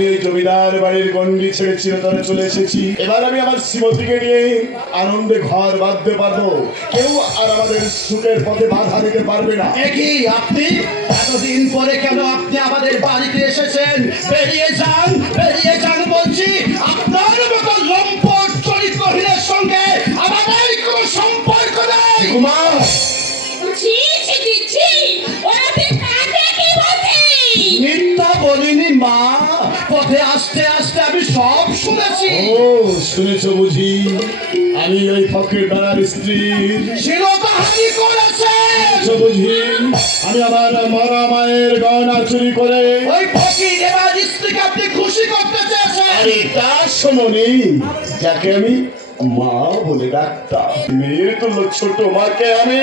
জমিদার বাড়ির গন্ডি ছেড়ে চিরতরে চলে এসেছি। এবার আমি আমার শ্রীমতীকে নিয়ে আনন্দে ঘর বাঁধতে পারবো। কেউ আর আমাদের সুখের পথে বাধা দিতে পারবে না। কি আপনি এতদিন পরে কেন আপনি আমাদের বাড়িতে এসেছেন? বেরিয়ে যান বলছি। আপনার মতো লম্পট চরিত্রহীনের সঙ্গে আমাদের কোনো সম্পর্ক নেই। কুমার মিথ্যা বলিনি মা, পথে আস্তে আস্তে আমি সব শুনেছি। ও শুনেছো বুঝি? আমি ওই ফকির বেড়ার স্ত্রী শিরোধারী করেছে বুঝি? আমি আমার মরা মায়ের গয়না চুরি করে ওই ফকির বেড়ার স্ত্রীকে আপনি খুশি করতে চেয়েছেন। আরে তা শোনোনি, যাকে আমি মা বলে ডাকতাম, মেয়ের তুলো ছোট মাকে আমি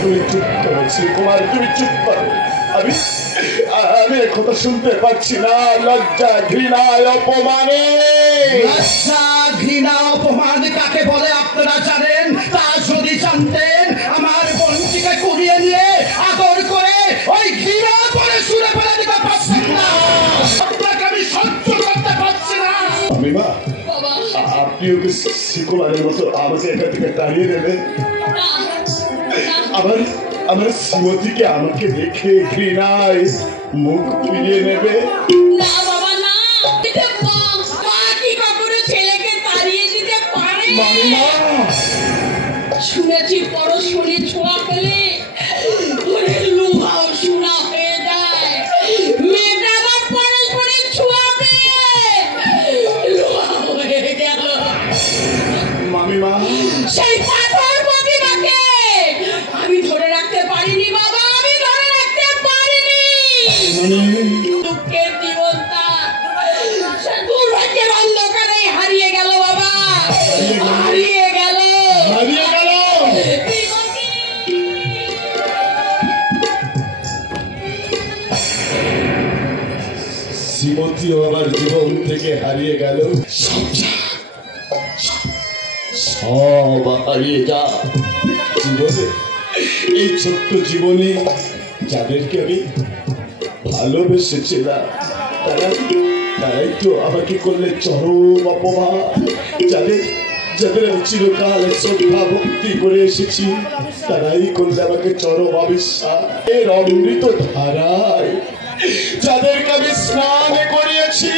তুমি চুপ করো শ্রীকুমার, তুমি চুপ করো। আমি কথা শুনতে পাচ্ছি না। লজ্জা ঘৃণায় অপমানে। লজ্জা ঘৃণা অপমান কাকে বলে আপনারা জানেন? তা যদি জানতেন, আমার বঞ্চিকে কুড়িয়ে নিয়ে আদর করে ওই ঘৃণা করে শুনে ফেলে দিতে পারছেন না। আপনাকে আমি সহ্য করতে পারছি না। আমি মা, আপনিও কি শ্রীকুমারের মতো আমাকে এখান থেকে তাড়িয়ে দেবেন? আমার শ্রীমতীকে আমাকে দেখে ঘৃণায় মুখ ফিরিয়ে নেবে? না বাবা না, মা কি কখনো ছেলেকে তাড়িয়ে দিতে পারে? শুনেছি পরশমণি ছোঁয়া পেলে ওরে লোহাও সোনা হয়ে যায়। মেয়েটা আবার পরশমণির ছোঁয়া পেয়ে লোহা হয়ে গেল। মামিমা, সেই পাথর প্রতিমাকে আমি ধরে রাখতে পারিনি বাবা, আমি ধরে রাখতে পারিনি। দুঃখের জীবনটা দুর্ভাগ্যের অন্ধকারে হারিয়ে গেল বাবা, হারিয়ে গেল। শ্রীমতীও আমার জীবন থেকে হারিয়ে গেল। সব হারিয়ে যা জীবনে, এই ছোট্ট জীবনে যাদেরকে আমি ভালোবেসেছিলাম তারাই তো আমাকে করলে চরম অপমান। যাদের আমি চিরকাল শ্রদ্ধা ভক্তি করে এসেছি, তারাই করলে আমাকে চরম অবিশ্বাস। এর অমৃত ধারায় যাদেরকে আমি স্নান করিয়েছি,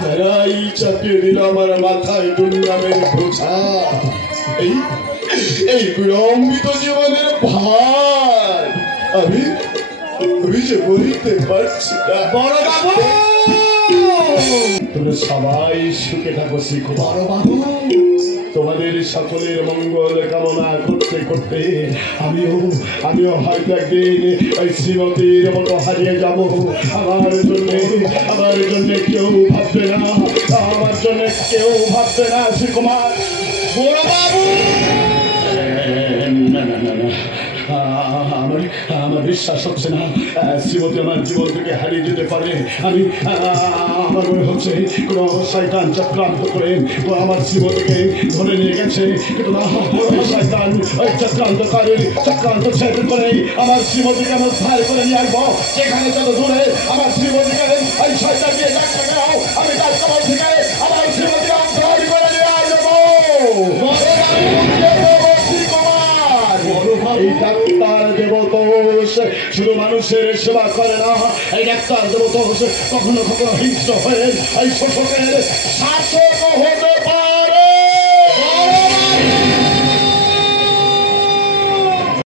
তারাই চাপিয়ে দিল আমার মাথায় দুর্নামের বোঝা। এই বিলম্বিত জীবনের ভার আমি যে বলিতে পারছি না। বড় বাবু, তোমরা সবাই সুখে থাকো শ্রীকুমার বাবু। তোমাদের সকলের মঙ্গল কামনা করতে করতে আমিও হয়তো একদিন ওই শ্রীমতীর মতো হারিয়ে যাব। আমার জন্য কেউ ভাববে না, আমার জন্য কেউ ভাববে না শ্রীকুমার। বড় বাবু, আমার বিশ্বাস হচ্ছে না শ্রীমতী আমার জীবন থেকে হারিয়ে যেতে পারে। আমার মনে হচ্ছে কোনো শয়তান চক্রান্ত করে আমার শ্রীমতীকে ধরে নিয়ে গেছে, কিন্তু না, শয়তান ওই চক্রান্ত ছেদ করে আমার শ্রীমতীকে আমার উদ্ধার করে নিয়ে আসবো। যেখানে যত দূরে আমার শ্রীমতীকে ওই শয়তান দিয়ে ডাক থাকে নাও, আমি তার সবার থেকে আমার শ্রীমতীকে উদ্ধার করে নিয়ে আসবো। এই ডাক্তার দেবতোষ শুধু মানুষের সেবা করে না, এই ডাক্তার দেবতোষ কখনো কখনো হিংস্র হয়ে এই শোষকের শাসক হতে